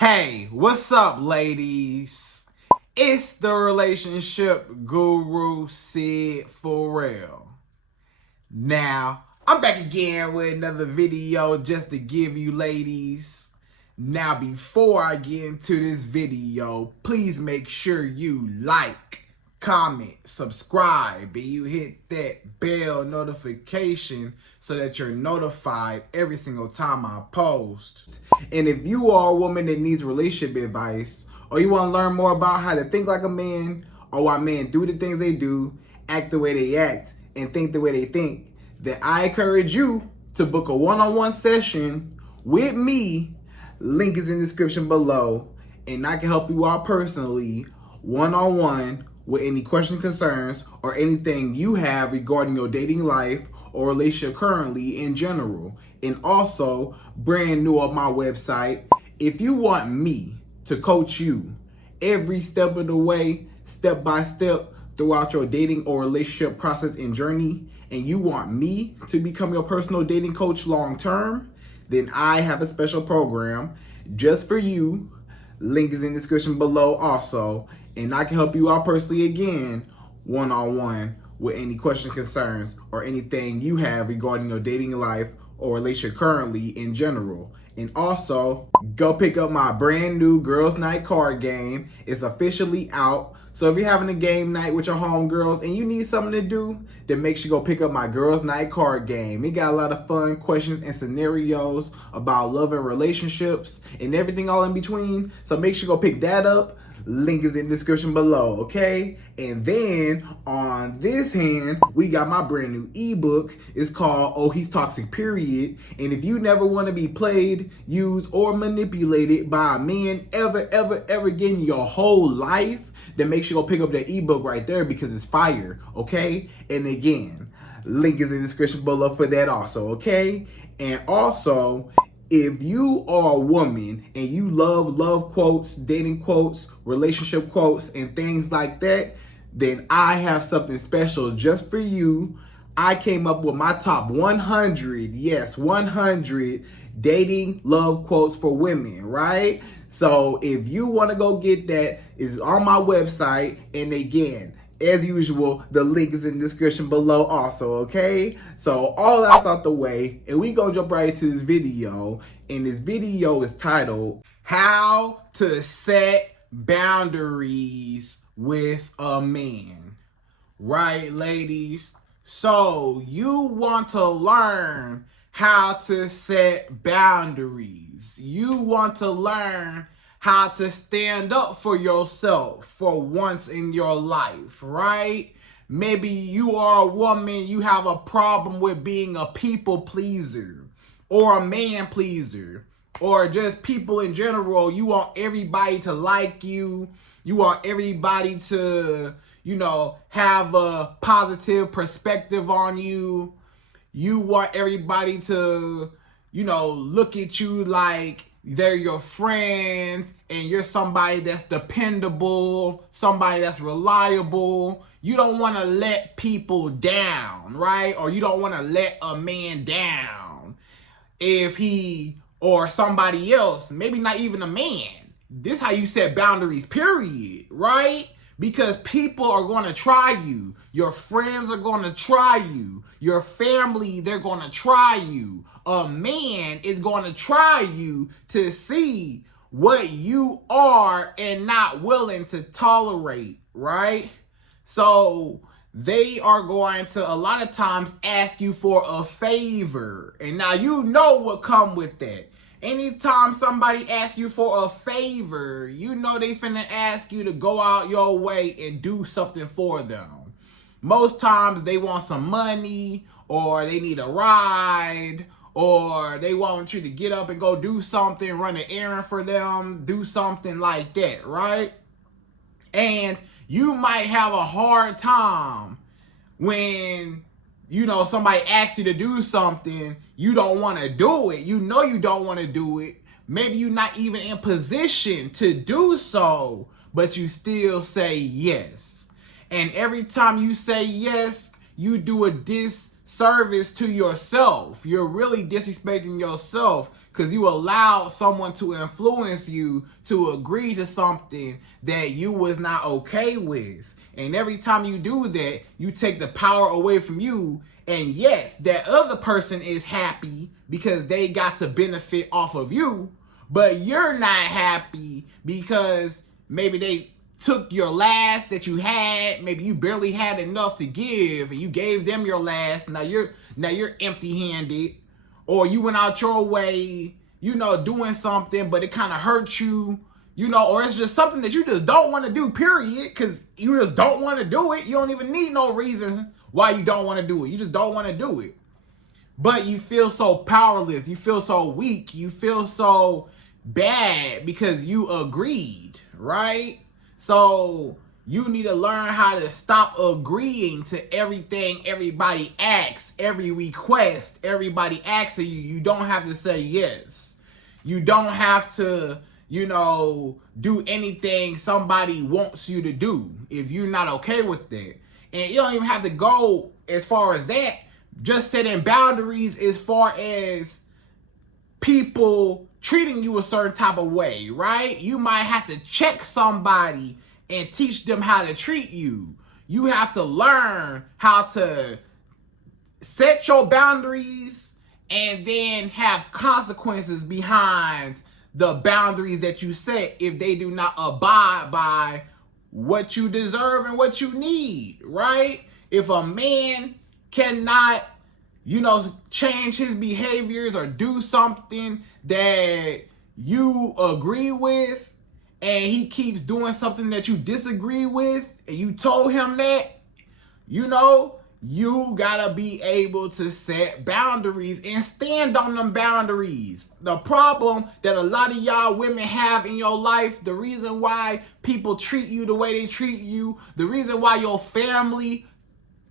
Hey, what's up, ladies? It's the relationship guru, Sydd Ferrell. Now, I'm back again with another video just to give you ladies. Now, before I get into this video, please make sure you like, comment, subscribe, and you hit that bell notification so that you're notified every single time I post. And if you are a woman that needs relationship advice, or you want to learn more about how to think like a man, or why men do the things they do, act the way they act, and think the way they think, then I encourage you to book a one-on-one session with me. Link is in the description below, and I can help you out personally, one-on-one, with any questions, concerns, or anything you have regarding your dating life or relationship currently in general. And also, brand new on my website, if you want me to coach you every step of the way, step by step, throughout your dating or relationship process and journey, and you want me to become your personal dating coach long term, then I have a special program just for you. Link is in the description below also, and I can help you out personally again, one-on-one, with any questions, concerns, or anything you have regarding your dating life or relationship currently in general. And also, go pick up my brand new Girls Night card game. It's officially out. So if you're having a game night with your homegirls and you need something to do, then make sure you go pick up my Girls Night card game. It got a lot of fun questions and scenarios about love and relationships and everything all in between. So make sure you go pick that up. Link is in the description below, okay? And then on this hand, we got my brand new ebook. It's called Oh He's Toxic Period. And if you never want to be played, used, or manipulated by a man ever again in your whole life, then make sure you go pick up that ebook right there because it's fire, okay? And again, link is in the description below for that also, okay? And also, if you are a woman and you love quotes, dating quotes, relationship quotes, and things like that, then I have something special just for you. I came up with my top 100, yes, 100 dating love quotes for women, right? So if you want to go get that, it's on my website. And again, as usual, the link is in the description below also, okay? So all that's out the way, and we gonna jump right into this video. And this video is titled, How to Set Boundaries with a Man. Right, ladies? So you want to learn how to set boundaries. You want to learn how to stand up for yourself for once in your life, right? Maybe you are a woman, you have a problem with being a people pleaser or a man pleaser, or just people in general. You want everybody to like you. You want everybody to, have a positive perspective on you. You want everybody to, look at you like they're your friends and you're somebody that's dependable, somebody that's reliable. You don't want to let people down, right? Or you don't want to let a man down if he or somebody else, maybe not even a man. This is how you set boundaries, period, right? Because people are going to try you. Your friends are going to try you. Your family, they're going to try you. A man is going to try you to see what you are and not willing to tolerate, right? So they are going to a lot of times ask you for a favor. And now you know what come with that. Anytime somebody asks you for a favor, you know they finna ask you to go out your way and do something for them. Most times they want some money, or they need a ride, or they want you to get up and go do something, run an errand for them, do something like that, right? And you might have a hard time when somebody asks you to do something, you don't want to do it. You know you don't want to do it. Maybe you're not even in position to do so, but you still say yes. And every time you say yes, you do a disservice service to yourself. You're really disrespecting yourself because you allowed someone to influence you to agree to something that you was not okay with. And every time you do that, you take the power away from you. And yes, that other person is happy because they got to benefit off of you, but you're not happy because maybe they took your last that you had. Maybe you barely had enough to give and you gave them your last. Now you're empty-handed, or you went out your way, doing something, but it kind of hurt you, or it's just something that you just don't want to do, period, because you just don't want to do it. You don't even need no reason why you don't want to do it. You just don't want to do it. But you feel so powerless. You feel so weak. You feel so bad because you agreed, right? So you need to learn how to stop agreeing to everything everybody asks, every request everybody asks of you. You don't have to say yes. You don't have to, do anything somebody wants you to do if you're not okay with that. And you don't even have to go as far as that. Just setting boundaries as far as people treating you a certain type of way, right? You might have to check somebody and teach them how to treat you. You have to learn how to set your boundaries and then have consequences behind the boundaries that you set if they do not abide by what you deserve and what you need, right? If a man cannot, change his behaviors or do something that you agree with, and he keeps doing something that you disagree with, and you told him that, you gotta be able to set boundaries and stand on them boundaries. The problem that a lot of y'all women have in your life, the reason why people treat you the way they treat you, the reason why your family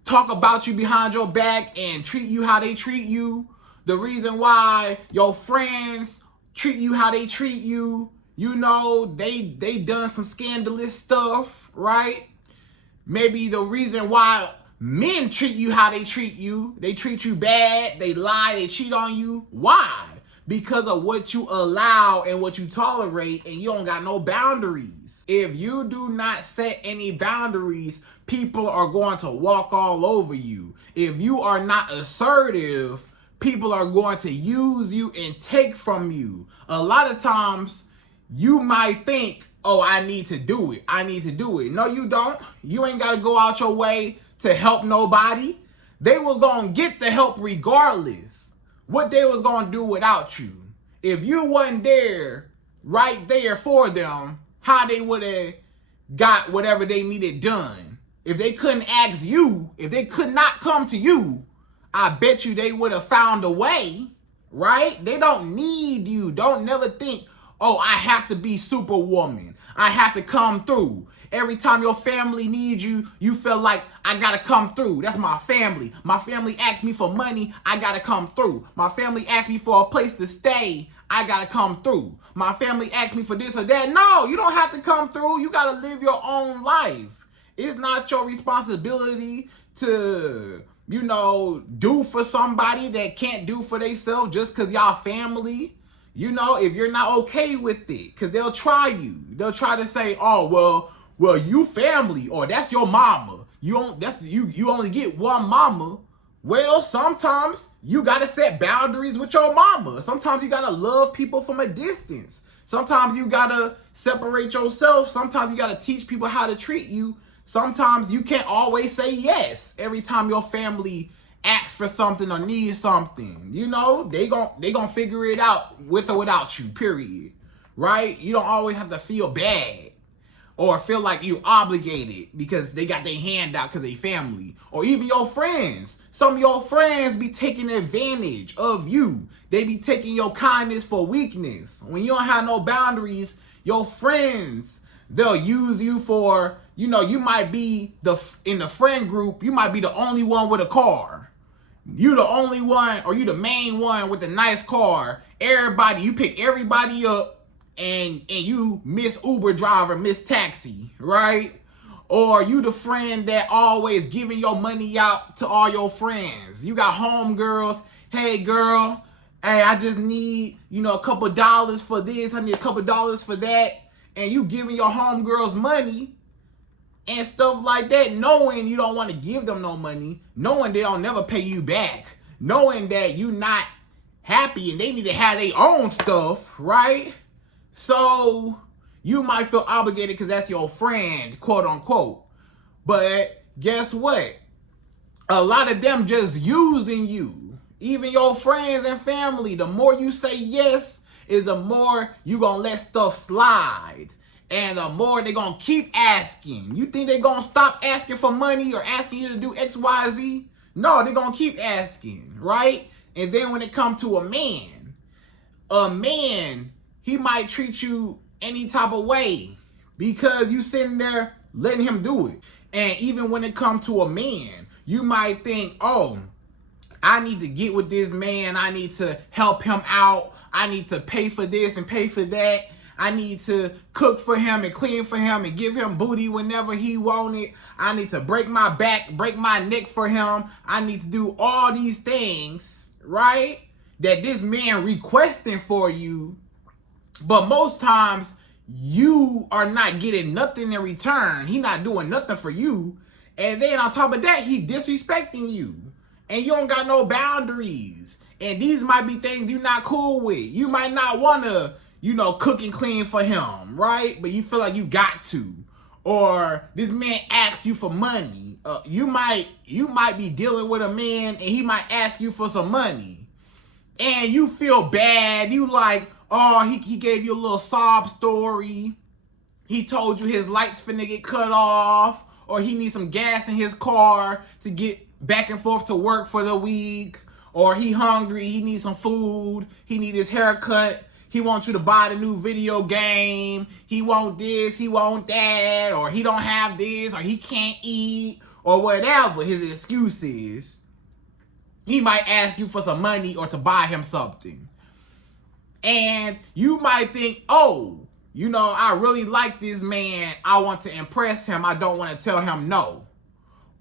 talk about you behind your back and treat you how they treat you, the reason why your friends treat you how they treat you, they done some scandalous stuff, right? Maybe the reason why men treat you how they treat you bad, they lie, they cheat on you. Why? Because of what you allow and what you tolerate, and you don't got no boundaries. If you do not set any boundaries, people are going to walk all over you. If you are not assertive, people are going to use you and take from you. A lot of times, you might think, oh, I need to do it. No, you don't. You ain't got to go out your way to help nobody. They was going to get the help regardless. What they was going to do without you. If you wasn't there, right there for them, how they would have got whatever they needed done. If they couldn't ask you, if they could not come to you, I bet you they would have found a way, right? They don't need you. Don't never think, oh, I have to be Superwoman. I have to come through. Every time your family needs you, you feel like, I gotta come through. That's my family. My family asks me for money, I gotta come through. My family asks me for a place to stay, I gotta come through. My family asks me for this or that. No, you don't have to come through. You gotta live your own life. It's not your responsibility to, do for somebody that can't do for themselves just because y'all family. If you're not okay with it, because they'll try you. They'll try to say, oh, well, you family, or that's your mama. You only get one mama. Well, sometimes you gotta set boundaries with your mama. Sometimes you gotta love people from a distance. Sometimes you gotta separate yourself. Sometimes you gotta teach people how to treat you. Sometimes you can't always say yes every time your family asks for something or needs something. They gon' figure it out with or without you, period. Right? You don't always have to feel bad or feel like you obligated because they got their hand out because they family. Or even your friends. Some of your friends be taking advantage of you. They be taking your kindness for weakness. When you don't have no boundaries, your friends, they'll use you for, you might be in the friend group, you might be the only one with a car. You the only one, or you the main one with the nice car. You pick everybody up and you miss Uber driver, miss taxi, right? Or you the friend that always giving your money out to all your friends. You got homegirls. Hey, girl. Hey, I just need, a couple dollars for this. I need a couple dollars for that. And you giving your homegirls money and stuff like that, knowing you don't want to give them no money, knowing they don't never pay you back, knowing that you not happy and they need to have their own stuff, right? So you might feel obligated because that's your friend, quote unquote. But guess what? A lot of them just using you. Even your friends and family, the more you say yes, is the more you gonna let stuff slide. And the more they gonna keep asking. You think they gonna stop asking for money or asking you to do X, Y, Z? No, they gonna keep asking, right? And then when it comes to a man, he might treat you any type of way because you sitting there letting him do it. And even when it comes to a man, you might think, oh, I need to get with this man. I need to help him out. I need to pay for this and pay for that. I need to cook for him and clean for him and give him booty whenever he want it. I need to break my back, break my neck for him. I need to do all these things, right? That this man requesting for you. But most times, you are not getting nothing in return. He not doing nothing for you. And then on top of that, he disrespecting you. And you don't got no boundaries. And these might be things you're not cool with. You might not want to, cook and clean for him, right? But you feel like you got to. Or this man asks you for money. You might be dealing with a man and he might ask you for some money. And you feel bad. You like, oh, he gave you a little sob story. He told you his lights finna get cut off. Or he needs some gas in his car to get back and forth to work for the week. Or he hungry, he needs some food. He need his haircut. He wants you to buy the new video game. He want this, he want that. Or he don't have this, or he can't eat. Or whatever his excuse is. He might ask you for some money or to buy him something. And you might think, oh, I really like this man. I want to impress him. I don't want to tell him no.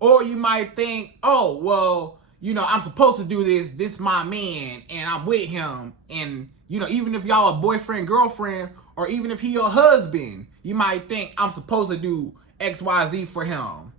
Or you might think, oh, well, I'm supposed to do this. This is my man and I'm with him. And, even if y'all a boyfriend, girlfriend, or even if he your husband, you might think I'm supposed to do X, Y, Z for him,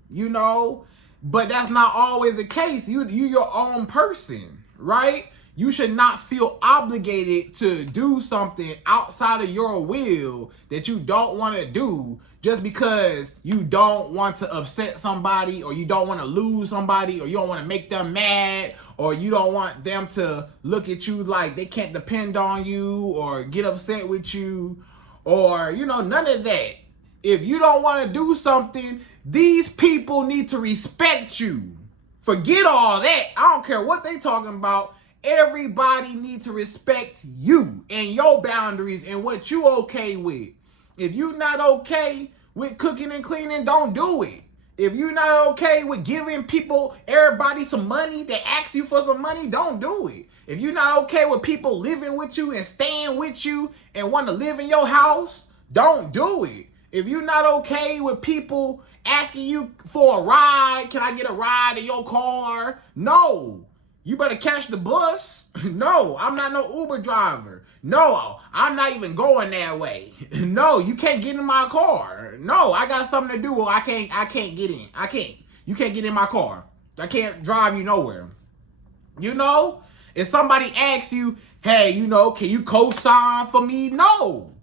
But that's not always the case. You your own person, right? You should not feel obligated to do something outside of your will that you don't want to do just because you don't want to upset somebody, or you don't want to lose somebody, or you don't want to make them mad, or you don't want them to look at you like they can't depend on you or get upset with you, or, none of that. If you don't want to do something, these people need to respect you. Forget all that. I don't care what they talking about. Everybody needs to respect you and your boundaries and what you okay with. If you're not okay with cooking and cleaning, don't do it. If you're not okay with giving everybody some money that asks you for some money, don't do it. If you're not okay with people living with you and staying with you and want to live in your house, don't do it. If you're not okay with people asking you for a ride, can I get a ride in your car? No. You better catch the bus. No, I'm not no Uber driver. No, I'm not even going that way. No, you can't get in my car. No, I got something to do. Well, I can't get in. You can't get in my car. I can't drive you nowhere. If somebody asks you, hey, can you co-sign for me? No.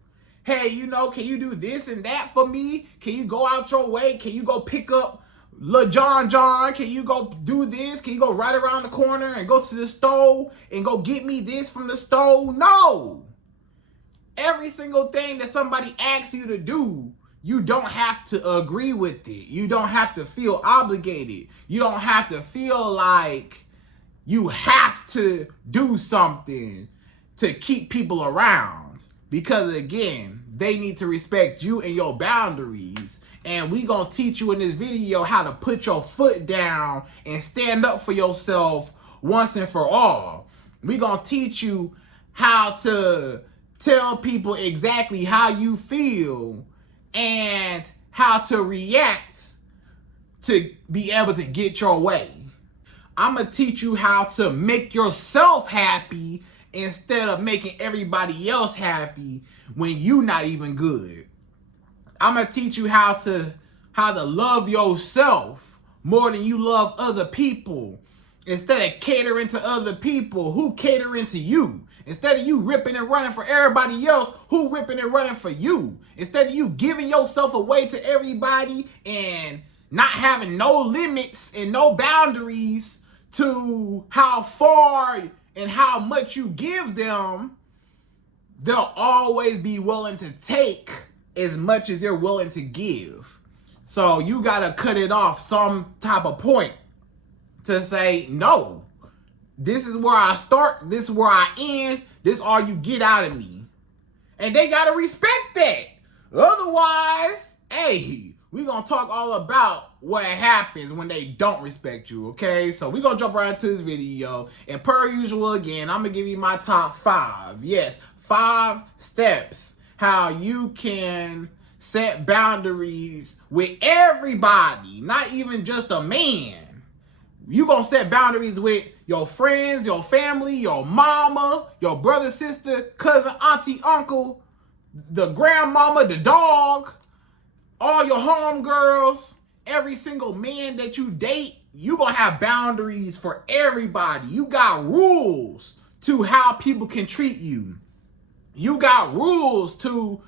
Hey, can you do this and that for me? Can you go out your way? Can you go pick up Lil John? Can you go do this? Can you go right around the corner and go to the store and go get me this from the store? No. Every single thing that somebody asks you to do, you don't have to agree with it. You don't have to feel obligated. You don't have to feel like you have to do something to keep people around. Because again, they need to respect you and your boundaries. And we gonna teach you in this video how to put your foot down and stand up for yourself once and for all. We gonna teach you how to tell people exactly how you feel and how to react to be able to get your way. I'm going to teach you how to make yourself happy instead of making everybody else happy when you not even good. I'm going to teach you how to love yourself more than you love other people. Instead of catering to other people, who catering to you? Instead of you ripping and running for everybody else, who ripping and running for you? Instead of you giving yourself away to everybody and not having no limits and no boundaries to how far and how much you give them, they'll always be willing to take as much as they're willing to give. So you gotta cut it off some type of point to say, no, this is where I start, this is where I end, this is all you get out of me. And they gotta respect that. Otherwise, hey, we're gonna talk all about what happens when they don't respect you, okay? So we're gonna jump right into this video. And per usual, again, I'm gonna give you my top 5. Yes, 5 steps how you can set boundaries with everybody, not even just a man. You gonna set boundaries with your friends, your family, your mama, your brother, sister, cousin, auntie, uncle, the grandmama, the dog, all your homegirls, every single man that you date. You gonna have boundaries for everybody. You got rules to how people can treat you. You got rules to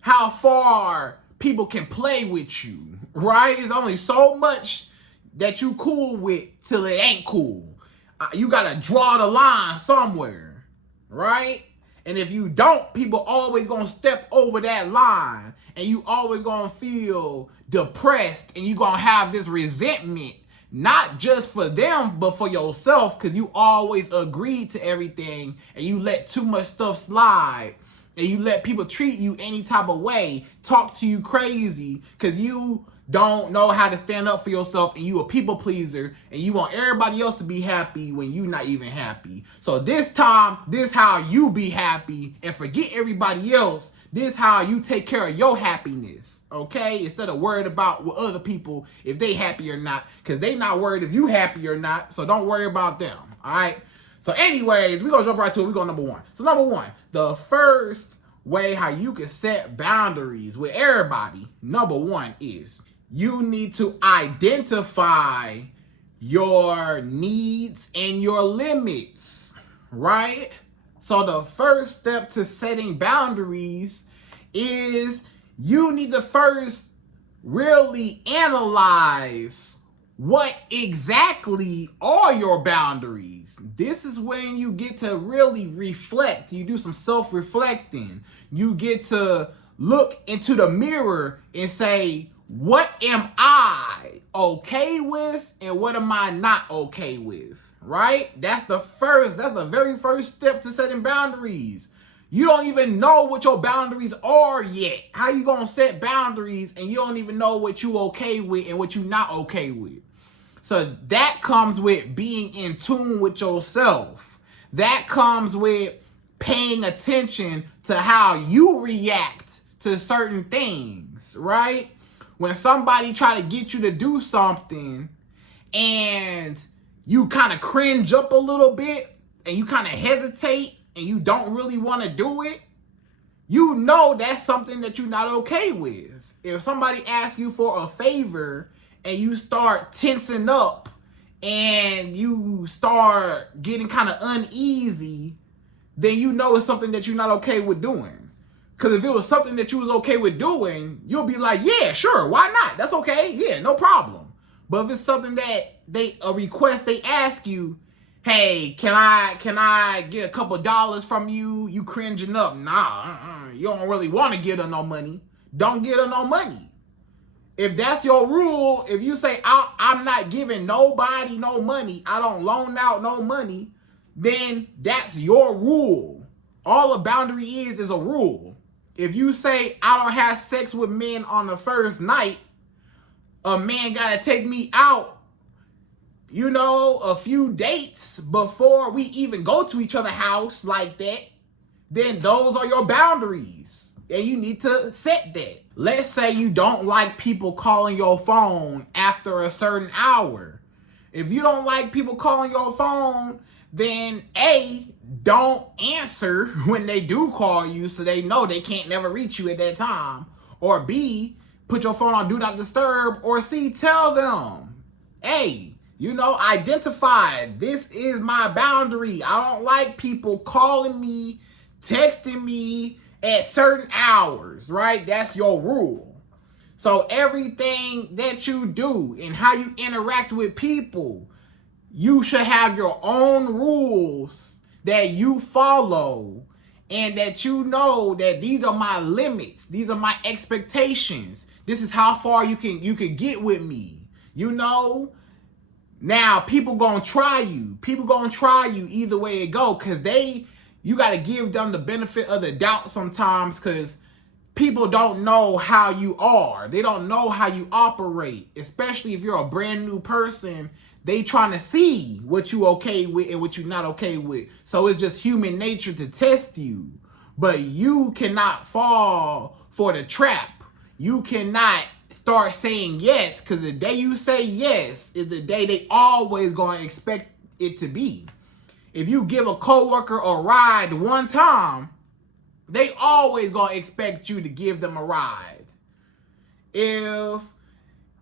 how far people can play with you, right? It's only so much that you cool with till it ain't cool. You gotta draw the line somewhere, right? And if you don't, people always gonna step over that line, and you always gonna feel depressed, and you gonna have this resentment, not just for them, but for yourself, because you always agreed to everything, and you let too much stuff slide, and you let people treat you any type of way, talk to you crazy, because you don't know how to stand up for yourself, and you a people pleaser, and you want everybody else to be happy when you not even happy. So this time, this how you be happy and forget everybody else. This how you take care of your happiness, okay? Instead of worried about what other people, if they happy or not, because they not worried if you happy or not, so don't worry about them, all right? So anyways, we're going to jump right to it. We're going number 1. So number 1, the first way how you can set boundaries with everybody, number 1 is you need to identify your needs and your limits, right? So the first step to setting boundaries is you need to first really analyze what exactly are your boundaries. This is when you get to really reflect. You do some self-reflecting. You get to look into the mirror and say, what am I okay with and what am I not okay with, right? That's the very first step to setting boundaries. You don't even know what your boundaries are yet. How you gonna set boundaries and you don't even know what you okay with and what you not okay with? So that comes with being in tune with yourself. That comes with paying attention to how you react to certain things, right? When somebody try to get you to do something and you kind of cringe up a little bit and you kind of hesitate and you don't really want to do it, you know that's something that you're not okay with. If somebody asks you for a favor and you start tensing up and you start getting kind of uneasy, then you know it's something that you're not okay with doing. Because if it was something that you was okay with doing, you'll be like, yeah, sure, why not? That's okay, yeah, no problem. But if it's something that a request they ask you, hey, can I get a couple dollars from you? You cringing up, nah, you don't really want to give her no money. Don't give her no money. If that's your rule, if you say, I'm not giving nobody no money, I don't loan out no money, then that's your rule. All a boundary is a rule. If you say, I don't have sex with men on the first night, a man got to take me out, you know, a few dates before we even go to each other's house like that, then those are your boundaries. you need to set that. Let's say you don't like people calling your phone after a certain hour. If you don't like people calling your phone, then A, don't answer when they do call you so they know they can't never reach you at that time. Or B, put your phone on Do Not Disturb. Or C, tell them, hey, identify, this is my boundary. I don't like people calling me, texting me at certain hours, right? That's your rule. So everything that you do and how you interact with people, you should have your own rules that you follow, and that you know that these are my limits. These are my expectations. This is how far you can get with me. Now people gonna try you. People gonna try you either way it go, because you gotta give them the benefit of the doubt sometimes, because people don't know how you are. They don't know how you operate, especially if you're a brand new person. They trying to see what you okay with and what you not okay with. So it's just human nature to test you. But you cannot fall for the trap. You cannot start saying yes, because the day you say yes is the day they always going to expect it to be. If you give a coworker a ride one time, they always going to expect you to give them a ride.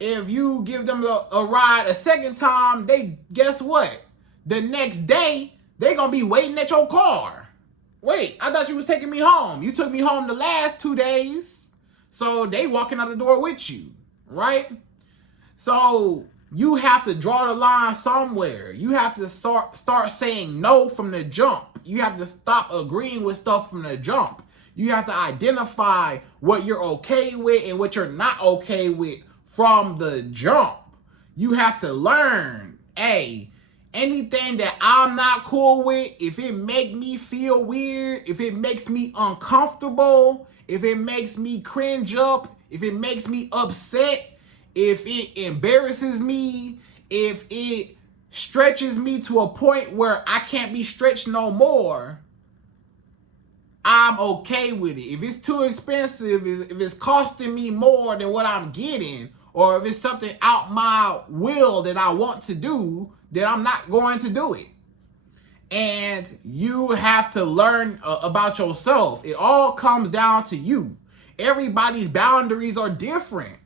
If you give them a ride a second time, guess what? The next day, they going to be waiting at your car. Wait, I thought you was taking me home. You took me home the last 2 days. So they walking out the door with you, right? So you have to draw the line somewhere. You have to start saying no from the jump. You have to stop agreeing with stuff from the jump. You have to identify what you're okay with and what you're not okay with from the jump. You have to learn, hey, anything that I'm not cool with, if it make me feel weird, if it makes me uncomfortable, if it makes me cringe up, if it makes me upset, if it embarrasses me, if it stretches me to a point where I can't be stretched no more, I'm okay with it. If it's too expensive, if it's costing me more than what I'm getting, or if it's something out my will that I want to do, then I'm not going to do it. And you have to learn about yourself. It all comes down to you. Everybody's boundaries are different.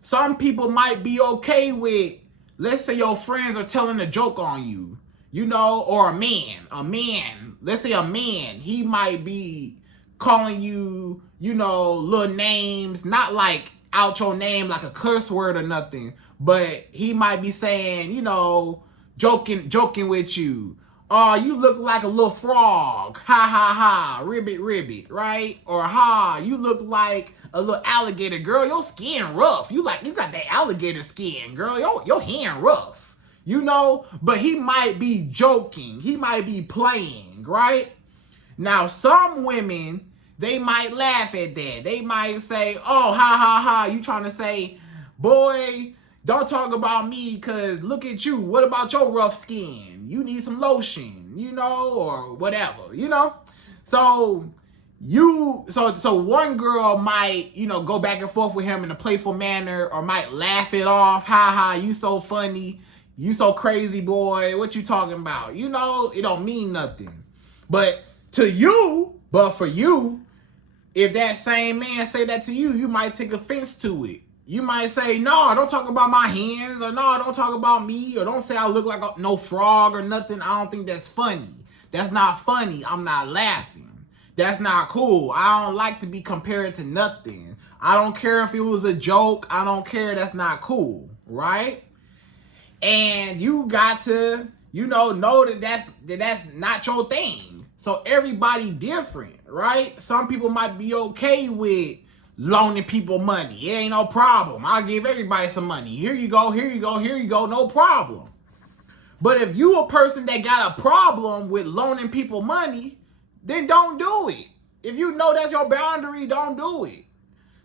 Some people might be okay with, let's say your friends are telling a joke on you, or a man, let's say a man, he might be calling you, little names, not like out your name like a curse word or nothing, but he might be saying, joking with you. Oh, you look like a little frog. Ha ha ha. Ribbit, right? Or ha, you look like a little alligator. Girl, your skin rough. You got that alligator skin, girl. Your hand rough. But he might be joking. He might be playing, right? Now, some women, they might laugh at that. They might say, oh, ha ha ha. You trying to say, boy, don't talk about me, because look at you. What about your rough skin? You need some lotion, or whatever, So one girl might, go back and forth with him in a playful manner, or might laugh it off. Ha ha, you so funny. You so crazy, boy. What you talking about? It don't mean nothing. But for you, if that same man say that to you, you might take offense to it. You might say, no, don't talk about my hands, or no, don't talk about me, or don't say I look like no frog or nothing. I don't think that's funny. That's not funny. I'm not laughing. That's not cool. I don't like to be compared to nothing. I don't care if it was a joke. I don't care. That's not cool, right? And you got to, know that that's not your thing. So everybody different, right? Some people might be okay with loaning people money. It ain't no problem. I'll give everybody some money. Here you go, no problem. But if you a person that got a problem with loaning people money, then don't do it. If you know that's your boundary, don't do it.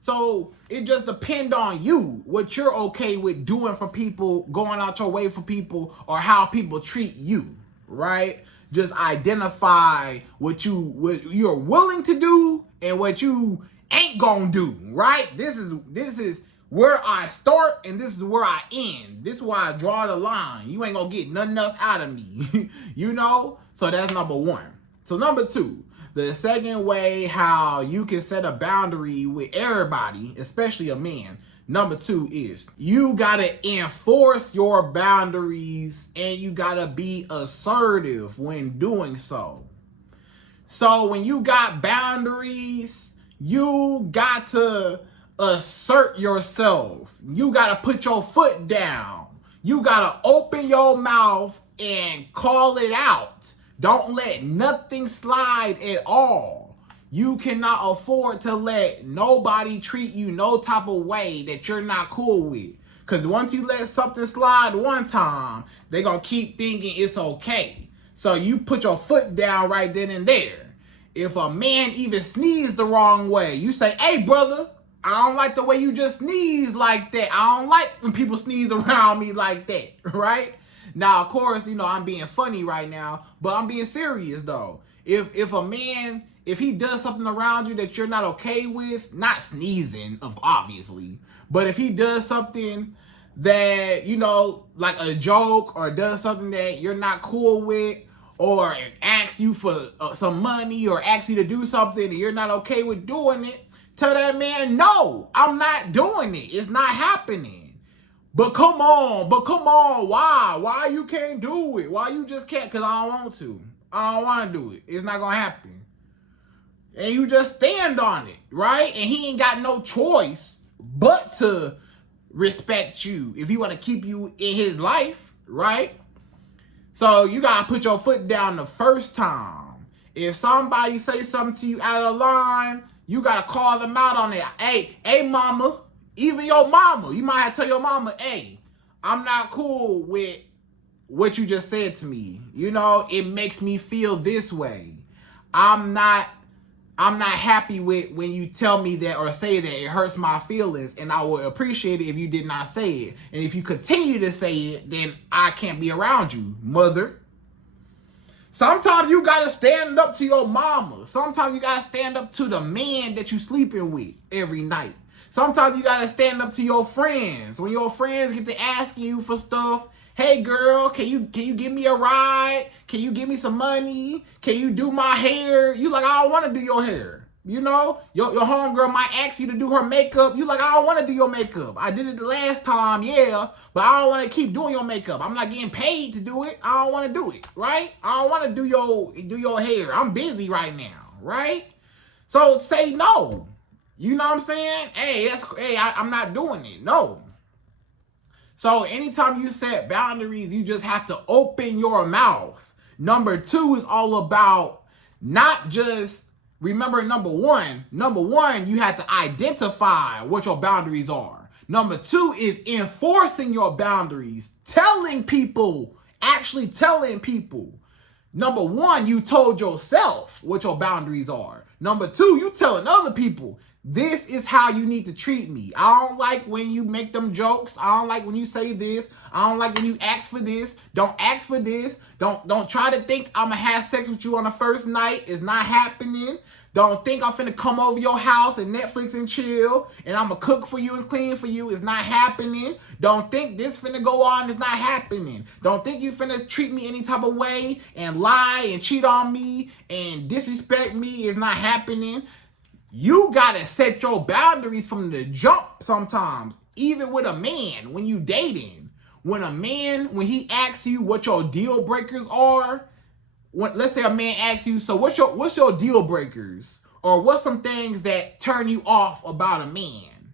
So it just depends on you, what you're okay with doing for people, going out your way for people, or how people treat you, right? Just identify what you're willing to do and what you ain't gonna do, right? This is where I start and this is where I end. This is where I draw the line. You ain't gonna get nothing else out of me, you know? So that's number one. So number two, the second way how you can set a boundary with everybody, especially a man, number two is you gotta enforce your boundaries and you gotta be assertive when doing so. So when you got boundaries, you got to assert yourself. You got to put your foot down. You got to open your mouth and call it out. Don't let nothing slide at all. You cannot afford to let nobody treat you no type of way that you're not cool with. Because once you let something slide one time, they're going to keep thinking it's okay. So you put your foot down right then and there. If a man even sneezes the wrong way, you say, hey, brother, I don't like the way you just sneeze like that. I don't like when people sneeze around me like that, right? Now, of course, you know, I'm being funny right now, but I'm being serious, though. If a man, if he does something around you that you're not okay with, not sneezing, obviously, but if he does something that, you know, like a joke or does something that you're not cool with, or asks you for some money or asks you to do something and you're not okay with doing it, tell that man, no, I'm not doing it. It's not happening. But come on, why? Why you can't do it? Why you just can't? Because I don't want to. I don't want to do it. It's not going to happen. And you just stand on it, right? And he ain't got no choice but to respect you if he want to keep you in his life, right? So you got to put your foot down the first time. If somebody say something to you out of line, you got to call them out on it. Hey, mama, even your mama. You might have to tell your mama, hey, I'm not cool with what you just said to me. You know, it makes me feel this way. I'm not happy with when you tell me that or say that. It hurts my feelings, and I would appreciate it if you did not say it. And if you continue to say it, then I can't be around you, mother. Sometimes you got to stand up to your mama. Sometimes you got to stand up to the man that you sleeping with every night. Sometimes you got to stand up to your friends. When your friends get to asking you for stuff, hey girl, can you give me a ride? Can you give me some money? Can you do my hair? You like, I don't want to do your hair. You know, your homegirl might ask you to do her makeup. You like, I don't want to do your makeup. I did it the last time, yeah, but I don't want to keep doing your makeup. I'm not getting paid to do it. I don't want to do it, right? I don't want to do your hair. I'm busy right now, right? So say no. You know what I'm saying? I'm not doing it. No. So anytime you set boundaries, you just have to open your mouth. Number two is all about not just, remember number one, you have to identify what your boundaries are. Number two is enforcing your boundaries, actually telling people. Number one, you told yourself what your boundaries are. Number two, you telling other people, this is how you need to treat me. I don't like when you make them jokes. I don't like when you say this. I don't like when you ask for this. Don't ask for this. Don't try to think I'm going to have sex with you on the first night. It's not happening. Don't think I'm finna come over your house and Netflix and chill and I'm going to cook for you and clean for you. It's not happening. Don't think this finna go on. It's not happening. Don't think you finna treat me any type of way and lie and cheat on me and disrespect me. It's not happening. You gotta set your boundaries from the jump sometimes, even with a man when you dating. When he asks you what your deal breakers are, let's say a man asks you, so what's your deal breakers? Or what's some things that turn you off about a man?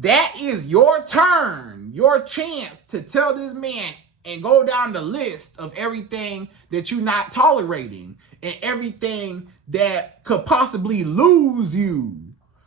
That is your turn, your chance to tell this man and go down the list of everything that you're not tolerating and everything that could possibly lose you.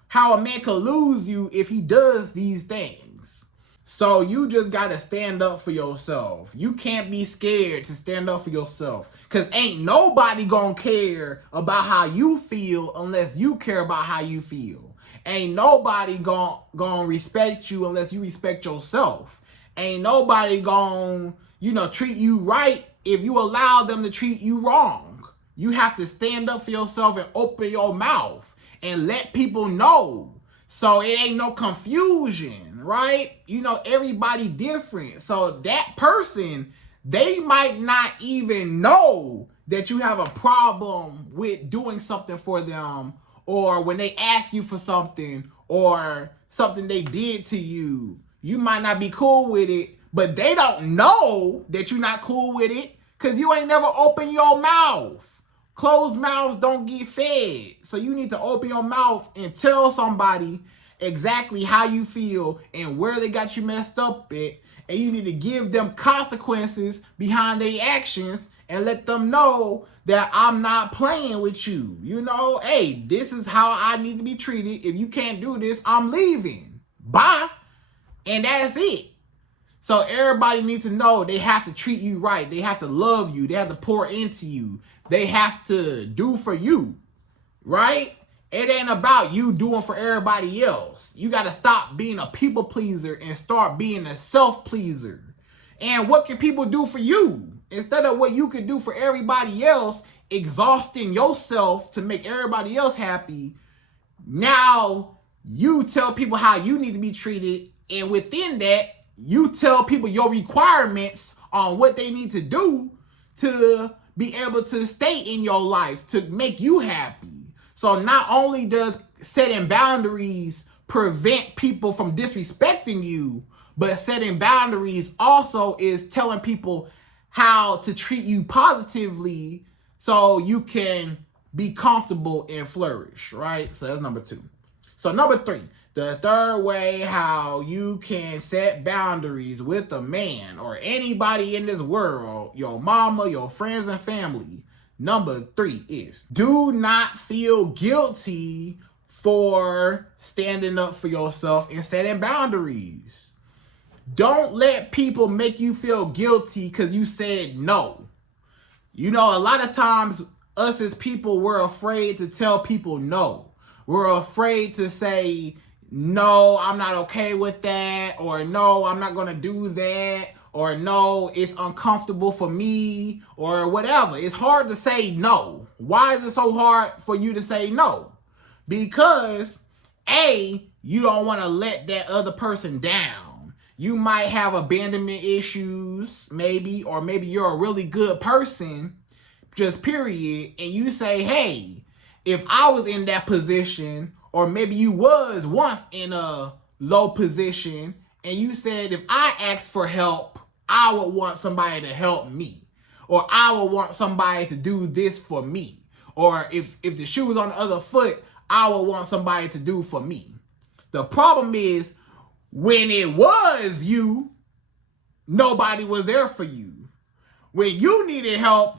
How a man could lose you if he does these things. So you just got to stand up for yourself. You can't be scared to stand up for yourself. Because ain't nobody going to care about how you feel unless you care about how you feel. Ain't nobody going to respect you unless you respect yourself. Ain't nobody going to, treat you right if you allow them to treat you wrong. You have to stand up for yourself and open your mouth. and let people know. So it ain't no confusion, right? You know, everybody different. So that person, they might not even know that you have a problem with doing something for them, or when they ask you for something, or something they did to you. You might not be cool with it, but they don't know that you're not cool with it because you ain't never opened your mouth. Closed mouths don't get fed. So you need to open your mouth and tell somebody exactly how you feel and where they got you messed up at. And you need to give them consequences behind their actions and let them know that I'm not playing with you. You know, hey, this is how I need to be treated. If you can't do this, I'm leaving. Bye. And that's it. So everybody needs to know they have to treat you right. They have to love you. They have to pour into you. They have to do for you, right? It ain't about you doing for everybody else. You got to stop being a people pleaser and start being a self pleaser. And what can people do for you? Instead of what you could do for everybody else, exhausting yourself to make everybody else happy, now you tell people how you need to be treated. And within that, you tell people your requirements on what they need to do to be able to stay in your life, to make you happy. So not only does setting boundaries prevent people from disrespecting you, but setting boundaries also is telling people how to treat you positively so you can be comfortable and flourish, right? So that's number 2. So number 3, the third way how you can set boundaries with a man or anybody in this world, your mama, your friends and family. Number 3 is do not feel guilty for standing up for yourself and setting boundaries. Don't let people make you feel guilty because you said no. You know, a lot of times us as people, we're afraid to tell people no. We're afraid to say, no, I'm not okay with that, or no, I'm not going to do that, or no, it's uncomfortable for me, or whatever. It's hard to say no. Why is it so hard for you to say no? Because, A, you don't want to let that other person down. You might have abandonment issues, maybe, or maybe you're a really good person, just period, and you say, hey, if I was in that position, or maybe you was once in a low position, and you said, if I asked for help, I would want somebody to help me. Or I would want somebody to do this for me. Or if the shoe was on the other foot, I would want somebody to do for me. The problem is, when it was you, nobody was there for you. When you needed help,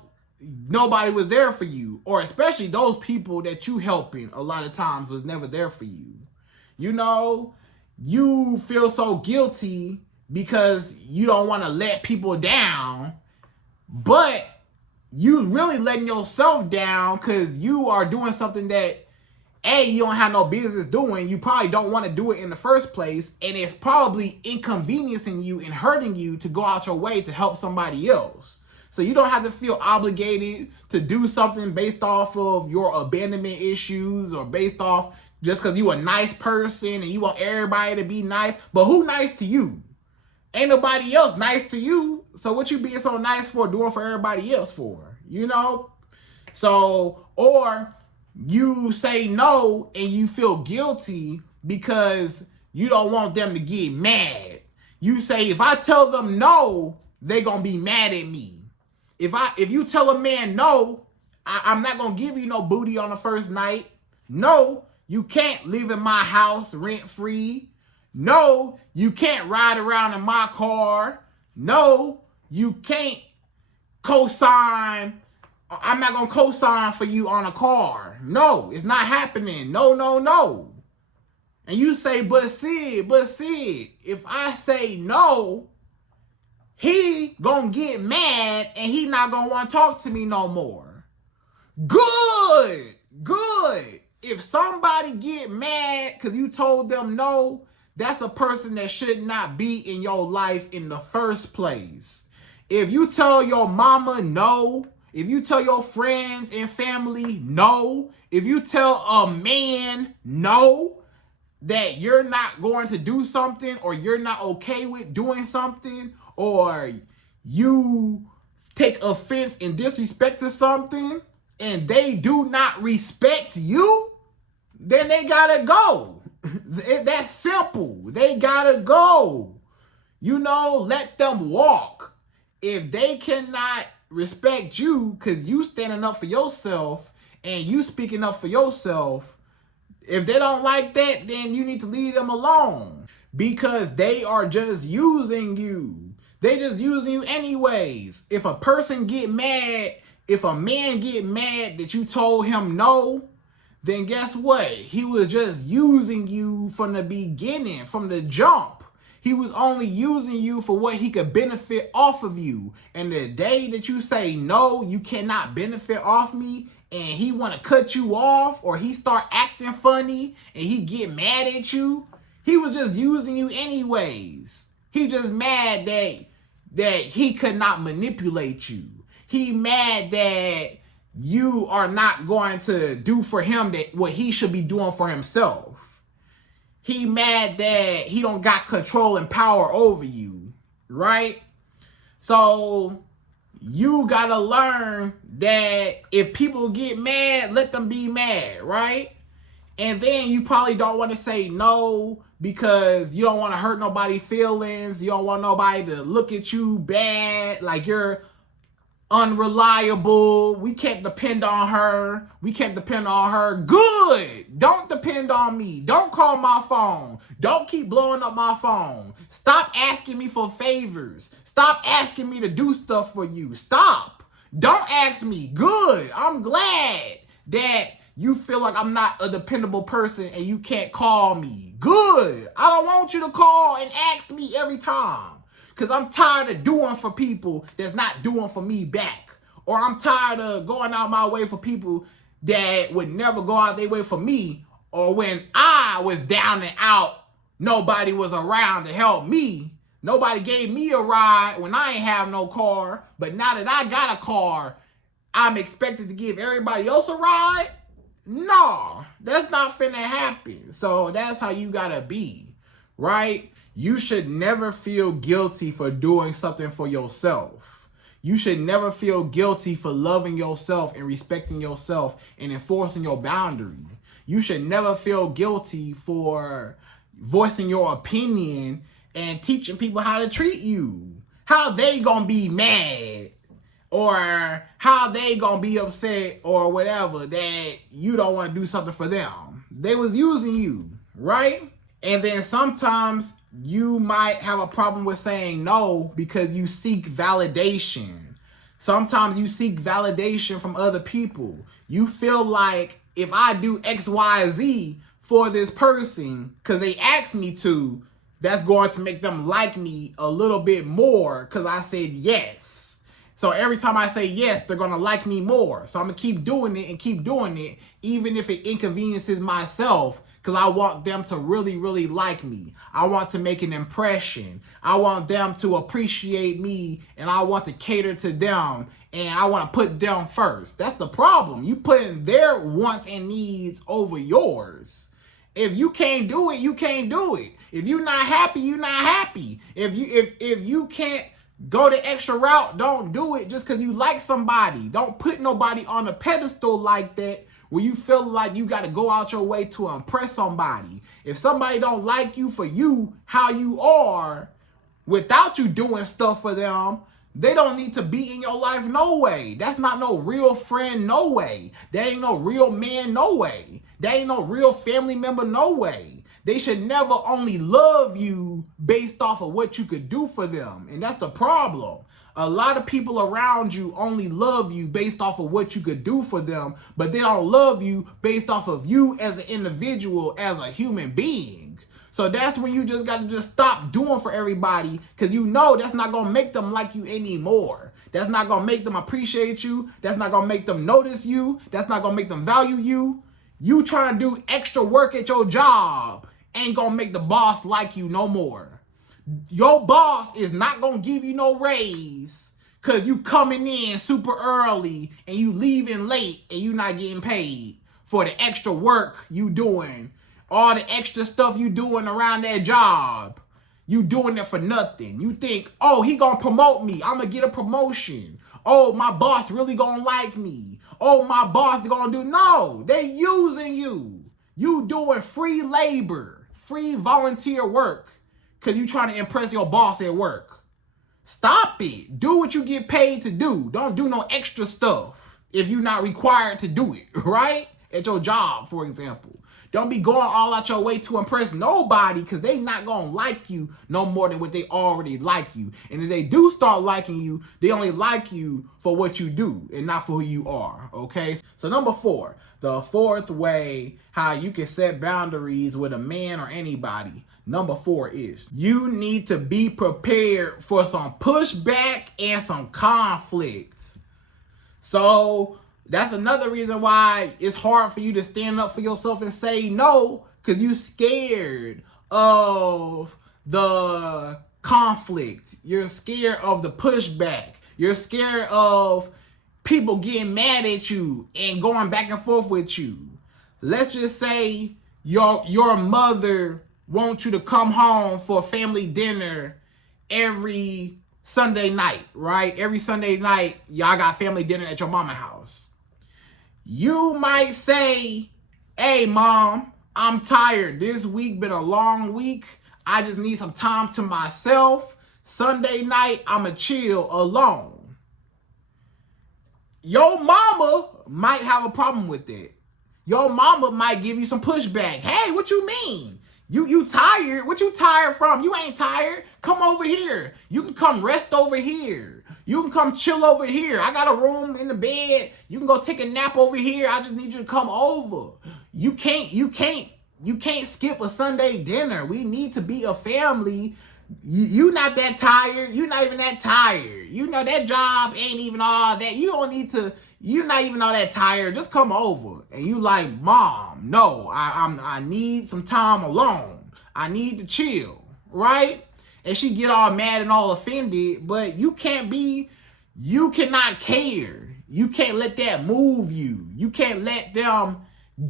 nobody was there for you. Or especially those people that you helping a lot of times was never there for you. You know, you feel so guilty because you don't want to let people down, but you really letting yourself down because you are doing something that, A, you don't have no business doing. You probably don't want to do it in the first place, and it's probably inconveniencing you and hurting you to go out your way to help somebody else. So you don't have to feel obligated to do something based off of your abandonment issues or based off just because you a nice person and you want everybody to be nice. But who nice to you? Ain't nobody else nice to you. So what you being so nice for, doing for everybody else for? You know? So, or you say no and you feel guilty because you don't want them to get mad. You say, if I tell them no, they gonna be mad at me. If you tell a man no, I'm not gonna give you no booty on the first night. No, you can't live in my house rent free. No, you can't ride around in my car. No, you can't co-sign. I'm not gonna co-sign for you on a car. No, it's not happening. No, no, no. And you say, but Syd, if I say no, he gonna get mad and he not gonna want to talk to me no more. Good. If somebody get mad because you told them no, that's a person that should not be in your life in the first place. If you tell your mama no if you tell your friends and family no, if you tell a man no, that you're not going to do something, or you're not okay with doing something, or you take offense and disrespect to something, and they do not respect you, then they gotta go. That's simple. They gotta go. Let them walk. If they cannot respect you because you standing up for yourself and you speaking up for yourself, if they don't like that, then you need to leave them alone, because they are just using you. They just using you anyways. If a man get mad that you told him no, then guess what? He was just using you from the beginning, from the jump. He was only using you for what he could benefit off of you. And the day that you say, no, you cannot benefit off me, and he want to cut you off, or he start acting funny and he get mad at you, he was just using you anyways. He just mad that he could not manipulate you. He mad that you are not going to do for him what he should be doing for himself. He mad that he don't got control and power over you, right? So you gotta learn that if people get mad, let them be mad, right? And then you probably don't want to say no because you don't want to hurt nobody's feelings. You don't want nobody to look at you bad, like you're unreliable. We can't depend on her. Good. Don't depend on me. Don't call my phone. Don't keep blowing up my phone. Stop asking me for favors. Stop asking me to do stuff for you. Stop. Don't ask me. Good. I'm glad that you feel like I'm not a dependable person and you can't call me. Good. I don't want you to call and ask me every time. Because I'm tired of doing for people that's not doing for me back. Or I'm tired of going out my way for people that would never go out their way for me. Or when I was down and out, nobody was around to help me. Nobody gave me a ride when I ain't have no car. But now that I got a car, I'm expected to give everybody else a ride? No, that's not finna happen. So that's how you gotta be, right? You should never feel guilty for doing something for yourself. You should never feel guilty for loving yourself and respecting yourself and enforcing your boundary. You should never feel guilty for voicing your opinion and teaching people how to treat you. How they gonna be mad, or how they gonna be upset, or whatever, that you don't want to do something for them. They was using you, right? And then sometimes you might have a problem with saying no because you seek validation. Sometimes you seek validation from other people. You feel like if I do X, Y, Z for this person because they asked me to, that's going to make them like me a little bit more because I said yes. So every time I say yes, they're going to like me more. So I'm going to keep doing it and keep doing it, even if it inconveniences myself, because I want them to really, really like me. I want to make an impression. I want them to appreciate me, and I want to cater to them, and I want to put them first. That's the problem. You putting their wants and needs over yours. If you can't do it, you can't do it. If you're not happy, you're not happy. If you can't go the extra route, don't do it just because you like somebody. Don't put nobody on a pedestal like that where you feel like you got to go out your way to impress somebody. If somebody don't like you for you, how you are, without you doing stuff for them, they don't need to be in your life no way. That's not no real friend no way. That ain't no real man no way. That ain't no real family member no way. They should never only love you based off of what you could do for them. And that's the problem. A lot of people around you only love you based off of what you could do for them, but they don't love you based off of you as an individual, as a human being. So that's when you just got to just stop doing for everybody, because you know that's not going to make them like you anymore. That's not going to make them appreciate you. That's not going to make them notice you. That's not going to make them value you. You trying to do extra work at your job ain't going to make the boss like you no more. Your boss is not going to give you no raise because you coming in super early and you leaving late and you not getting paid for the extra work you doing, all the extra stuff you doing around that job. You doing it for nothing. You think, oh, he gonna promote me. I'm gonna get a promotion. Oh, my boss really gonna like me. Oh, my boss gonna do. No, they using you. You doing free labor, free volunteer work, because you trying to impress your boss at work. Stop it. Do what you get paid to do. Don't do no extra stuff if you're not required to do it, right? At your job, for example. Don't be going all out your way to impress nobody, because they not going to like you no more than what they already like you. And if they do start liking you, they only like you for what you do and not for who you are, okay? So number 4, the fourth way how you can set boundaries with a man or anybody. Number 4 is you need to be prepared for some pushback and some conflict. So that's another reason why it's hard for you to stand up for yourself and say no, because you're scared of the conflict. You're scared of the pushback. You're scared of people getting mad at you and going back and forth with you. Let's just say your mother wants you to come home for family dinner every Sunday night, right? Every Sunday night, y'all got family dinner at your mama's house. You might say, hey, Mom, I'm tired. This week been a long week. I just need some time to myself. Sunday night, I'ma chill alone. Your mama might have a problem with that. Your mama might give you some pushback. Hey, what you mean? You tired? What you tired from? You ain't tired. Come over here. You can come rest over here. You can come chill over here. I got a room in the bed. You can go take a nap over here. I just need you to come over. You can't skip a Sunday dinner. We need to be a family. You not that tired. You not even that tired. You know that job ain't even all that. You're not even all that tired. Just come over. And you like, Mom, no, I need some time alone. I need to chill, right? And she get all mad and all offended, but you cannot care. You can't let that move you. You can't let them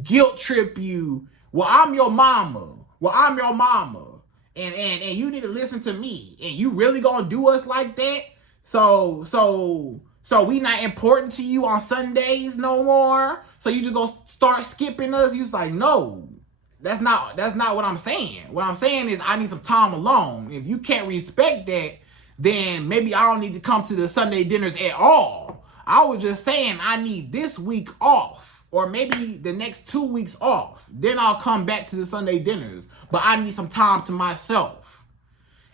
guilt trip you. Well, I'm your mama. And you need to listen to me. And you really gonna do us like that? So we not important to you on Sundays no more? So you just gonna start skipping us? You just like, no, that's not what I'm saying. What I'm saying is I need some time alone. If you can't respect that, then maybe I don't need to come to the Sunday dinners at all. I was just saying I need this week off, or maybe the next 2 weeks off. Then I'll come back to the Sunday dinners. But I need some time to myself.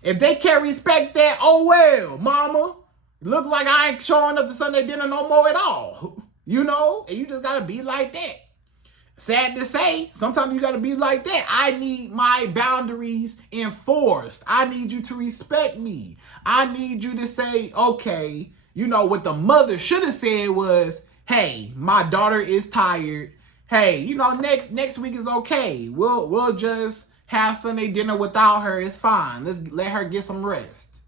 If they can't respect that, oh well, mama. Look like I ain't showing up to Sunday dinner no more at all. You know? And you just gotta be like that. Sad to say, sometimes you gotta be like that. I need my boundaries enforced. I need you to respect me. I need you to say, okay, you know, what the mother should have said was, hey, my daughter is tired. Hey, you know, next week is okay. We'll just have Sunday dinner without her. It's fine. Let's let her get some rest.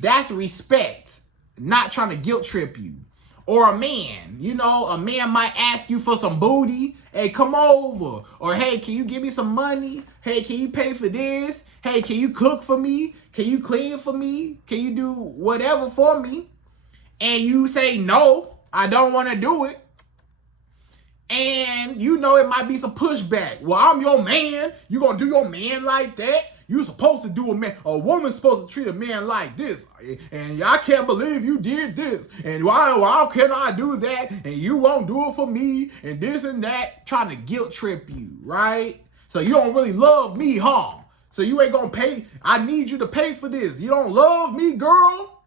That's respect. Not trying to guilt trip you. Or a man, you know, a man might ask you for some booty. Hey, come over. Or, hey, can you give me some money? Hey, can you pay for this? Hey, can you cook for me? Can you clean for me? Can you do whatever for me? And you say, no, I don't want to do it. And you know it might be some pushback. Well, I'm your man. You gonna do your man like that? You supposed to do a woman's supposed to treat a man like this. And I can't believe you did this. And why can I do that? And you won't do it for me. And this and that. Trying to guilt trip you, right? So you don't really love me, huh? So you ain't gonna pay. I need you to pay for this. You don't love me, girl?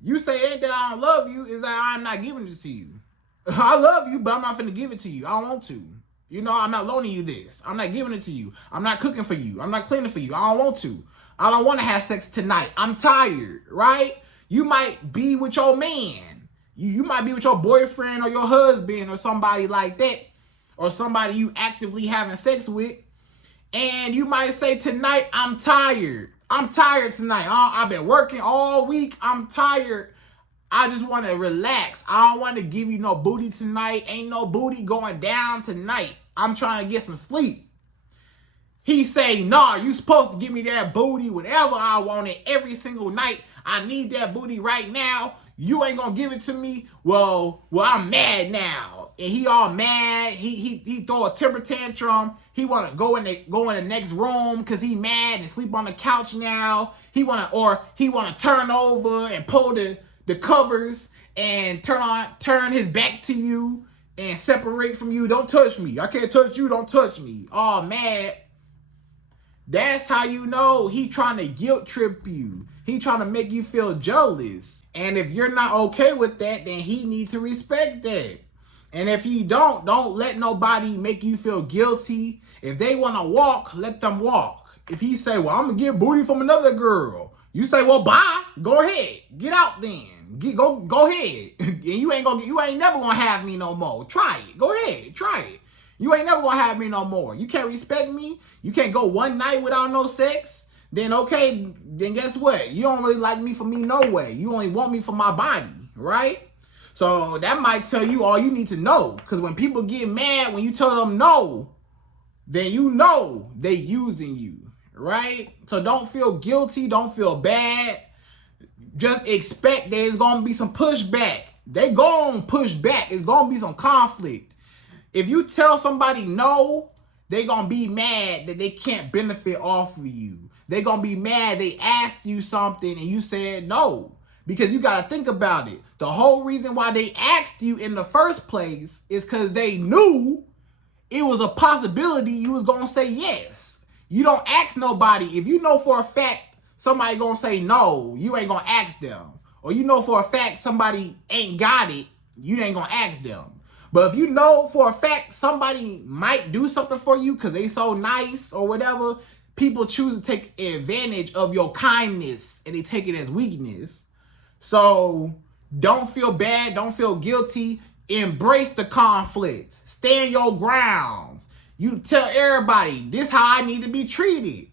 You say ain't that I don't love you, is that I'm not giving it to you. I love you, but I'm not finna give it to you. I don't want to. You know, I'm not loaning you this. I'm not giving it to you. I'm not cooking for you. I'm not cleaning for you. I don't want to. I don't want to have sex tonight. I'm tired, right? You might be with your man. You might be with your boyfriend or your husband or somebody like that. Or somebody you actively having sex with. And you might say, tonight, I'm tired. I'm tired tonight. I've been working all week. I'm tired. I just want to relax. I don't want to give you no booty tonight. Ain't no booty going down tonight. I'm trying to get some sleep. He say, nah, you supposed to give me that booty whenever I want it, every single night. I need that booty right now. You ain't gonna give it to me. Well, I'm mad now. And he all mad. He throw a temper tantrum. He wanna go in the next room because he mad and sleep on the couch now. He wanna turn over and pull the covers and turn his back to you and separate from you. Don't touch me. I can't touch you. Don't touch me. All mad. That's how you know he trying to guilt trip you. He trying to make you feel jealous. And if you're not okay with that, then he needs to respect that. And if he don't let nobody make you feel guilty. If they want to walk, let them walk. If he say, well, I'm going to get booty from another girl. You say, well, bye. Go ahead. Get out then. Go ahead. And you ain't never going to have me no more. Try it. Go ahead. Try it. You ain't never gonna have me no more. You can't respect me. You can't go one night without no sex. Then okay, then guess what? You don't really like me for me no way. You only want me for my body, right? So that might tell you all you need to know. Because when people get mad when you tell them no, then you know they using you, right? So don't feel guilty. Don't feel bad. Just expect there's gonna be some pushback. They gonna push back. It's gonna be some conflict. If you tell somebody no, they gonna be mad that they can't benefit off of you. They gonna be mad they asked you something and you said no. Because you gotta think about it. The whole reason why they asked you in the first place is because they knew it was a possibility you was gonna say yes. You don't ask nobody. If you know for a fact somebody gonna say no, you ain't gonna ask them. Or you know for a fact somebody ain't got it, you ain't gonna ask them. But if you know for a fact somebody might do something for you because they so nice or whatever, people choose to take advantage of your kindness and they take it as weakness. So don't feel bad. Don't feel guilty. Embrace the conflict. Stand your grounds. You tell everybody, this is how I need to be treated.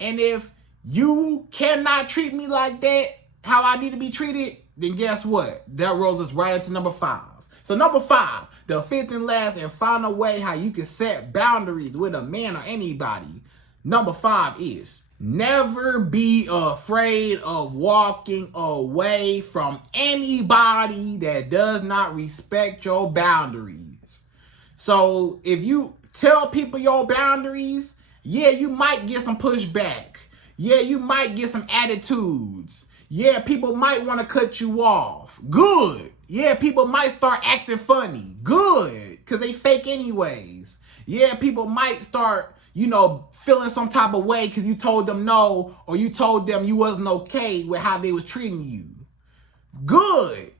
And if you cannot treat me like that, how I need to be treated, then guess what? That rolls us right into number 5. So number 5, the fifth and last and final way how you can set boundaries with a man or anybody. Number 5 is never be afraid of walking away from anybody that does not respect your boundaries. So if you tell people your boundaries, yeah, you might get some pushback. Yeah, you might get some attitudes. Yeah, people might want to cut you off. Good. Yeah, people might start acting funny. Good. Because they fake anyways. Yeah, people might start, feeling some type of way because you told them no, or you told them you wasn't okay with how they was treating you. Good.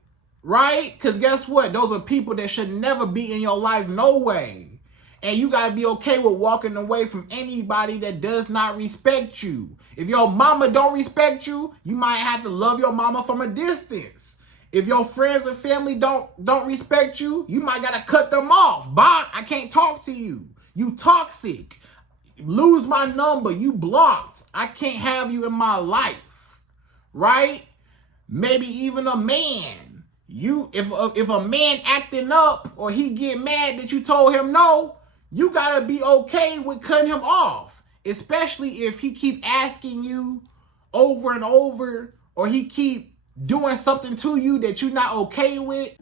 Right? Because guess what? Those are people that should never be in your life no way. And you got to be okay with walking away from anybody that does not respect you. If your mama don't respect you, you might have to love your mama from a distance. If your friends and family don't respect you, you might got to cut them off. Bye, I can't talk to you. You toxic. Lose my number. You blocked. I can't have you in my life. Right? Maybe even a man. If a man acting up or he get mad that you told him no, you got to be okay with cutting him off. Especially if he keep asking you over and over, or he keep doing something to you that you're not okay with,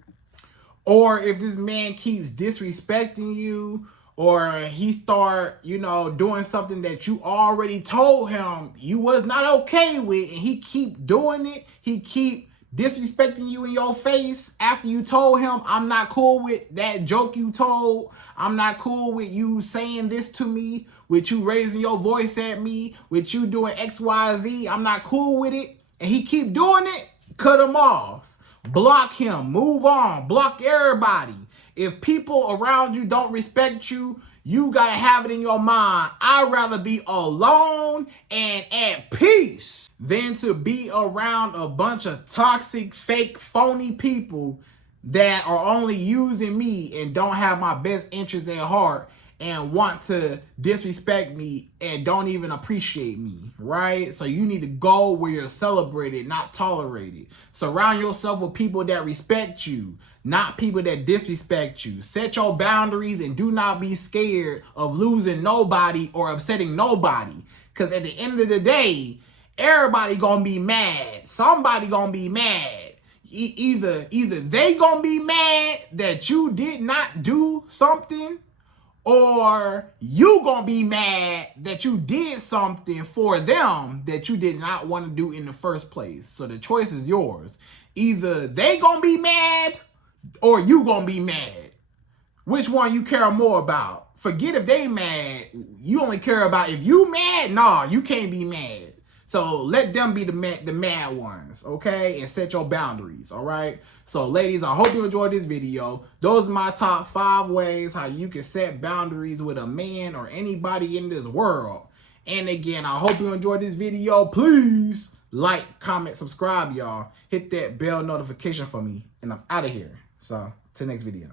or if this man keeps disrespecting you, or he start, doing something that you already told him you was not okay with, and he keep doing it, he keep disrespecting you in your face after you told him, I'm not cool with that joke you told, I'm not cool with you saying this to me, with you raising your voice at me, with you doing XYZ, I'm not cool with it, and he keep doing it, cut him off. Block him. Move on. Block everybody. If people around you don't respect you, you got to have it in your mind. I'd rather be alone and at peace than to be around a bunch of toxic, fake, phony people that are only using me and don't have my best interests at heart and want to disrespect me and don't even appreciate me, right? So you need to go where you're celebrated, not tolerated. Surround yourself with people that respect you, not people that disrespect you. Set your boundaries and do not be scared of losing nobody or upsetting nobody. Because at the end of the day, everybody gonna be mad. Somebody gonna be mad. Either they gonna be mad that you did not do something, or you gonna be mad that you did something for them that you did not want to do in the first place. So the choice is yours. Either they gonna be mad or you gonna be mad. Which one you care more about? Forget if they mad. You only care about if you mad. Nah, you can't be mad. So let them be the mad ones, okay? And set your boundaries, all right? So ladies, I hope you enjoyed this video. Those are my top 5 ways how you can set boundaries with a man or anybody in this world. And again, I hope you enjoyed this video. Please like, comment, subscribe, y'all. Hit that bell notification for me. And I'm out of here. So, till next video.